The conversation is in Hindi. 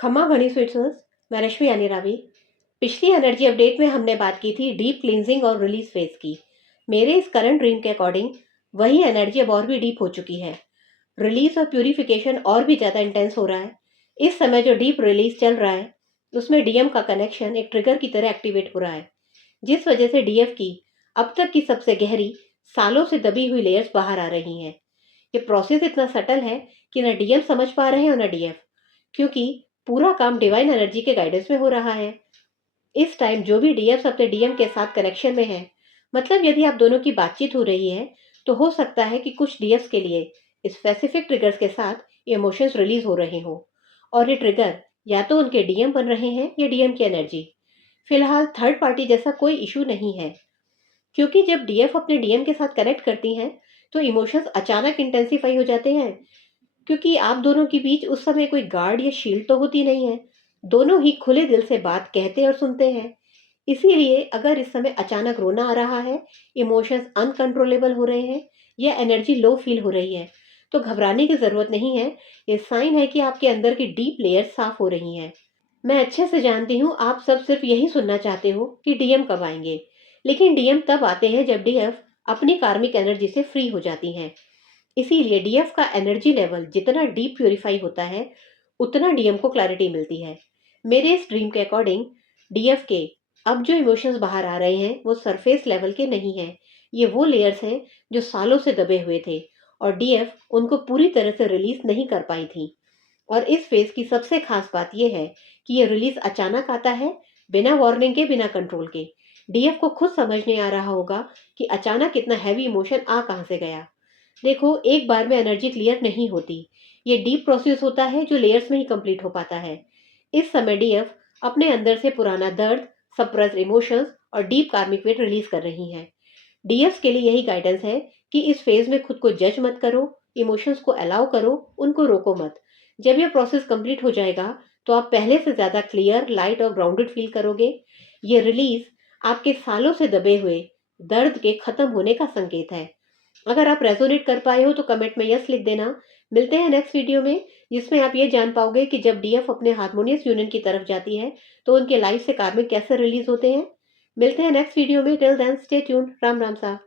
खम्मा घनी स्वीट्स। मैं रश्मि यानी रावी। पिछली एनर्जी अपडेट में हमने बात की थी डीप क्लींजिंग और रिलीज फेज की। मेरे इस करंट ड्रीम के अकॉर्डिंग वही एनर्जी अब और भी डीप हो चुकी है। रिलीज और प्यूरिफिकेशन और भी ज़्यादा इंटेंस हो रहा है। इस समय जो डीप रिलीज चल रहा है उसमें डीएम का कनेक्शन एक ट्रिगर की तरह एक्टिवेट हो रहा है, जिस वजह से डीएफ की अब तक की सबसे गहरी, सालों से दबी हुई लेयर्स बाहर आ रही हैं। ये प्रोसेस इतना सटल है कि न डीएम समझ पा रहे हैं और न डीएफ, क्योंकि पूरा काम डिवाइन एनर्जी के गाइडेंस में हो रहा है। इस टाइम जो भी डीएफ अपने डीएम के साथ कनेक्शन में है, मतलब यदि आप दोनों की बातचीत हो रही है, तो हो सकता है कि कुछ डीएफ के लिए स्पेसिफिक ट्रिगर्स के साथ इमोशंस रिलीज हो रहे हो, और ये ट्रिगर या तो उनके डीएम बन रहे हैं या डीएम की एनर्जी। फिलहाल थर्ड पार्टी जैसा कोई इशू नहीं है, क्योंकि जब डीएफ अपने डीएम के साथ कनेक्ट करती हैं तो इमोशंस अचानक इंटेंसिफाई हो जाते हैं, क्योंकि आप दोनों के बीच उस समय कोई गार्ड या शील्ड तो होती नहीं है। दोनों ही खुले दिल से बात कहते और सुनते हैं। इसीलिए अगर इस समय अचानक रोना आ रहा है, इमोशंस अनकंट्रोलेबल हो रहे हैं या एनर्जी लो फील हो रही है, तो घबराने की जरूरत नहीं है। ये साइन है कि आपके अंदर की डीप लेयर साफ हो रही हैं। मैं अच्छे से जानती हूँ आप सब सिर्फ यही सुनना चाहते हो कि डीएम कब आएंगे, लेकिन डीएम तब आते हैं जब डीएफ अपनी कार्मिक एनर्जी से फ्री हो जाती हैं। इसीलिए डीएफ का एनर्जी लेवल जितना डीप प्यूरिफाई होता है, उतना डीएम को क्लैरिटी मिलती है। मेरे इस ड्रीम के अकॉर्डिंग डीएफ के अब जो इमोशंस बाहर आ रहे हैं वो सरफेस लेवल के नहीं हैं। ये वो लेयर्स हैं जो सालों से दबे हुए थे, और डीएफ उनको पूरी तरह से रिलीज नहीं कर पाई थी। और इस फेज की सबसे खास बात यह है कि ये रिलीज अचानक आता है, बिना वार्निंग के, बिना कंट्रोल के। डीएफ को खुद समझ नहीं आ रहा होगा कि अचानक इतना हैवी इमोशन आ कहां से गया। देखो, एक बार में एनर्जी क्लियर नहीं होती। ये डीप प्रोसेस होता है जो लेयर्स में ही कंप्लीट हो पाता है। इस समय डीएफ अपने अंदर से पुराना दर्द, सप्रेस्ड इमोशंस और डीप कार्मिक वेट रिलीज कर रही हैं। डीएफ के लिए यही गाइडेंस है कि इस फेज में खुद को जज मत करो, इमोशंस को अलाउ करो, उनको रोको मत। जब ये प्रोसेस कंप्लीट हो जाएगा तो आप पहले से ज्यादा क्लियर, लाइट और ग्राउंडेड फील करोगे। ये रिलीज आपके सालों से दबे हुए दर्द के खत्म होने का संकेत है। अगर आप रेजोनेट कर पाए हो तो कमेंट में यस लिख देना। मिलते हैं नेक्स्ट वीडियो में, जिसमें आप ये जान पाओगे कि जब डीएफ अपने हार्मोनियस यूनियन की तरफ जाती है तो उनके लाइफ से कार्मिक कैसे रिलीज होते हैं। मिलते हैं नेक्स्ट वीडियो में। Till then stay tuned. राम राम सा।